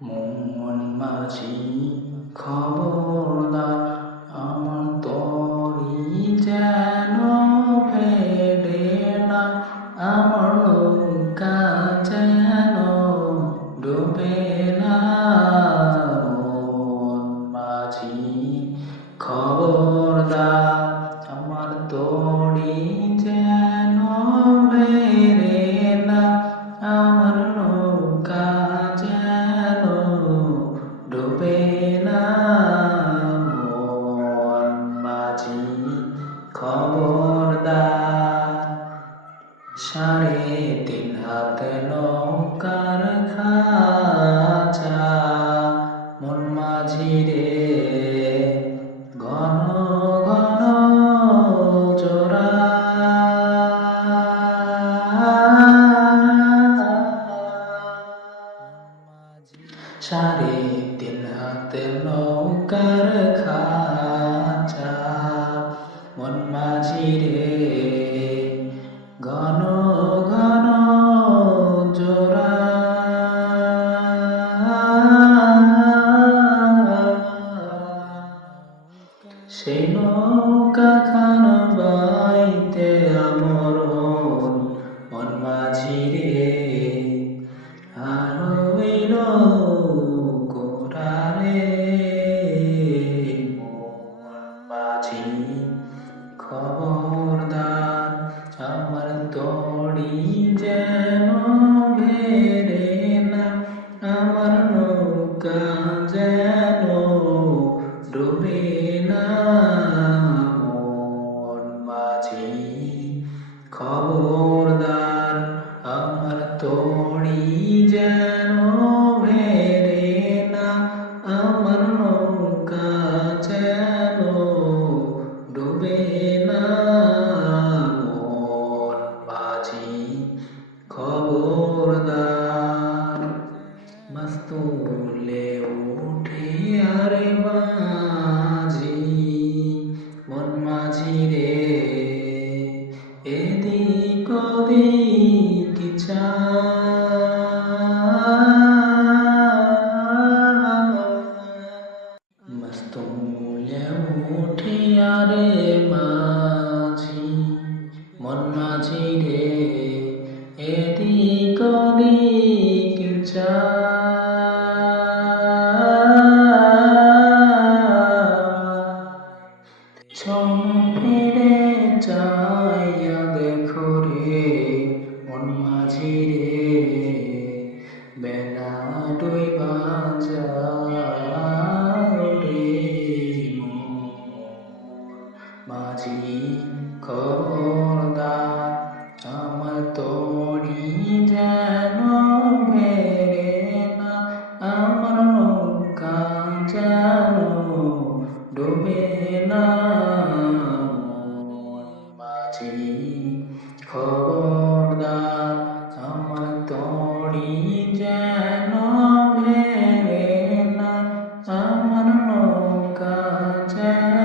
মন মাঝি খবরদার, আমার তরি যেন ফেরে না, আমার নৌকা যেন ডুবে না। মন মাঝি খবরদার, আমার তরি যেন ফেরে না, আমার নৌকা যেন ডুবে না। মন মাঝি খবরদার, 3.5 হাত নৌকার খাঁচা, মন মাঝি রে ঘন ঘন জোড়া। 3.5 হাত নৌকার খাঁচা, মন মাঝি রে ঘন ঘন জোড়া। সেই নৌকা খান বাইতে আমর মন মাঝি রে আরইল কোরারে। মন মাঝি খবরদার, আমার তরি যেন ভেরে না, আমার নৌকা যেন ডুবে না। মন মাঝি খবরদার, আমার তরি যেন ভেরে না, আমার নৌকা যেন ডুবে না। মন মাঝি খবরদার, মাস্তুলে উঠে আরে মাঝি, মন মাঝি রে এদিক ওদিক মাস্তুলে উঠে আরে মাঝি, মন মাঝি রে এদিক ওদিক ছন ফিরে চাইয়া দেখো রে মন মাঝি রে, বেলা ডুইবা যায় রে। মাঝি খবরদার, আমার তরি যেন ভেরে না, আমার নৌকা যেন ডুবে না। মাঝি খবরদার, আমার তরি যেন ভেরে না, আমার নৌকা যেন